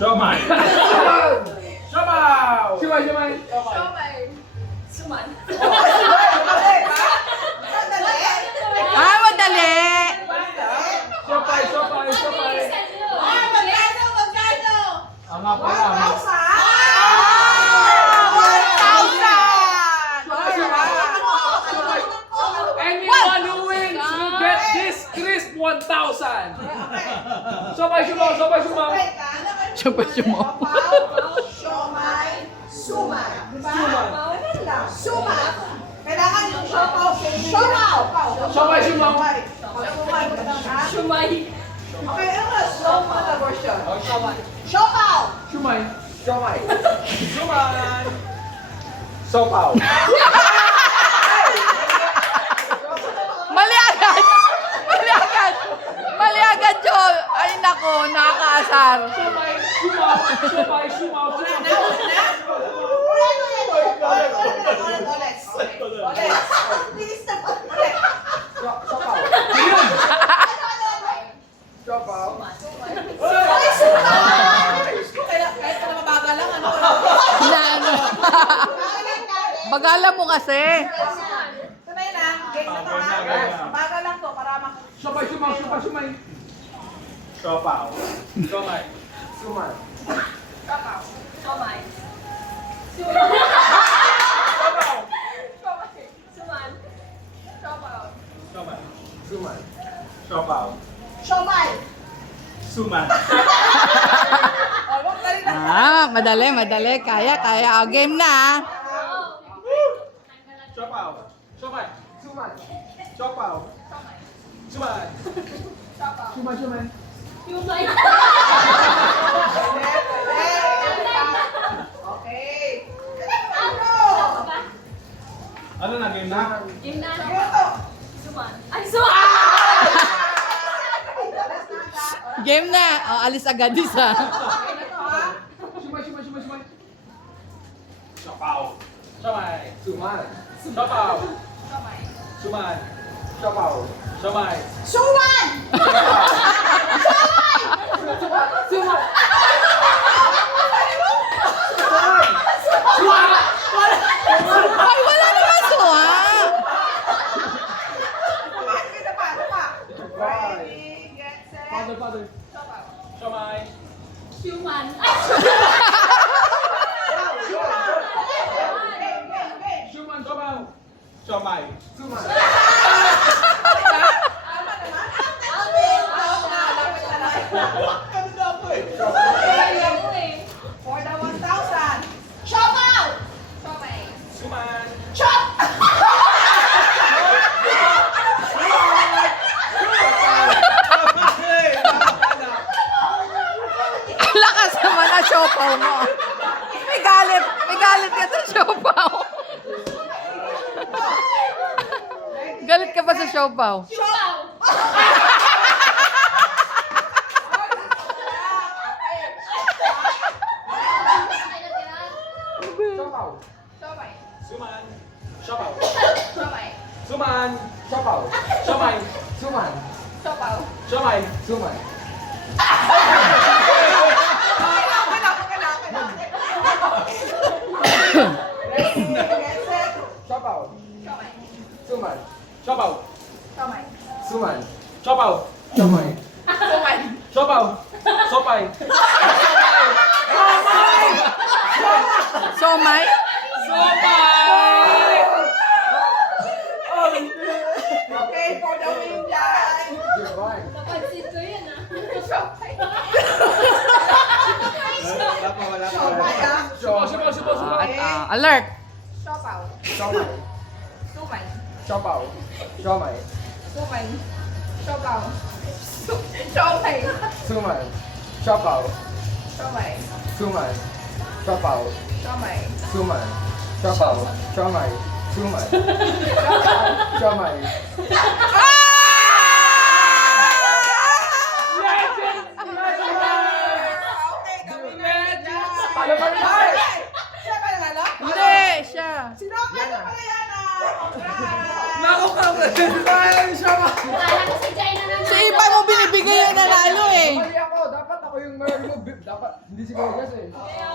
Siomay! Siopaw! Siomay! Suman. Ah, madali. Siopay! Ang nga pala. Anyone who wins will get this crisp 1,000. Siopay! Kailangan yung siopaw. Shumay. Okay, ano na? Siopaw na version. Siopaw. Siomay! Sopaw! Mali agad. Mali agad, Joel. Ay, nako, nakakaasar. Siomay! Ulit. Bilis na po. Ulit. Kahit na mabagal lang, ano? Ano? Bagala mo kasi. Sanay na. Game na to, ha? Mabagal lang to para Siomay! Siopaw! Siomay! Shumay. Suman. Siopaw! Siomay. Suman! Oh, wag ka rin na. Ah, madali. Kaya. O, game na. Siopaw! Siomay! Siopaw! Siomay! Shumay. Okay. Ano na game na? Game na. Ito. Suman. Ay, suman! Game na. O, alis agad isa. Siomay! Siopaw! Siomay! Suman! Siopaw! Suman! Siopaw! Siomay! Suman! Ay, wala naman suha. Ito pa. Ready, get set. Father! Siomay! Suman. Siomay! Siomay! Siomay! For the 1,000. Siopaw! Suman! Chop! Lakas naman ang siopaw mo. May galit ka sa siopaw. Galit ka ba sa siopaw? Suman! Siopaw! Suman! Siopaw! Siomay! Siomay! Ready, get set. Siopaw! Siomay. Siopaw! Siomay. Siopaw! Siomay. Siopaw! Sopay! Somay? Sopay! Okay, for the win dyan. Napansin ko yun, ah. Siomay. Wala pa. Siomay, ah. Siomay! Alert. Siopaw. Siomay! Sumay. Siopaw! Siomay! Sumay. Siopaw. Siomay. Suman! Siopaw! Siomay. Suman! Siopaw! Siomay. Suman! Siopaw! Siomay! Suman! Siomay! Okay, the winner dyan. Ano ba yan? Siya ba nanalo? Hindi, siya. Sino ka na pala yan, ah? Congrats! Naku ka! Ay, Siomay! Wala na si China na. Sa iba mo binibigay yung nanalo eh. Mali ako, dapat ako. ako yung ma-remove. Dapat, hindi si Vegas eh. Kaya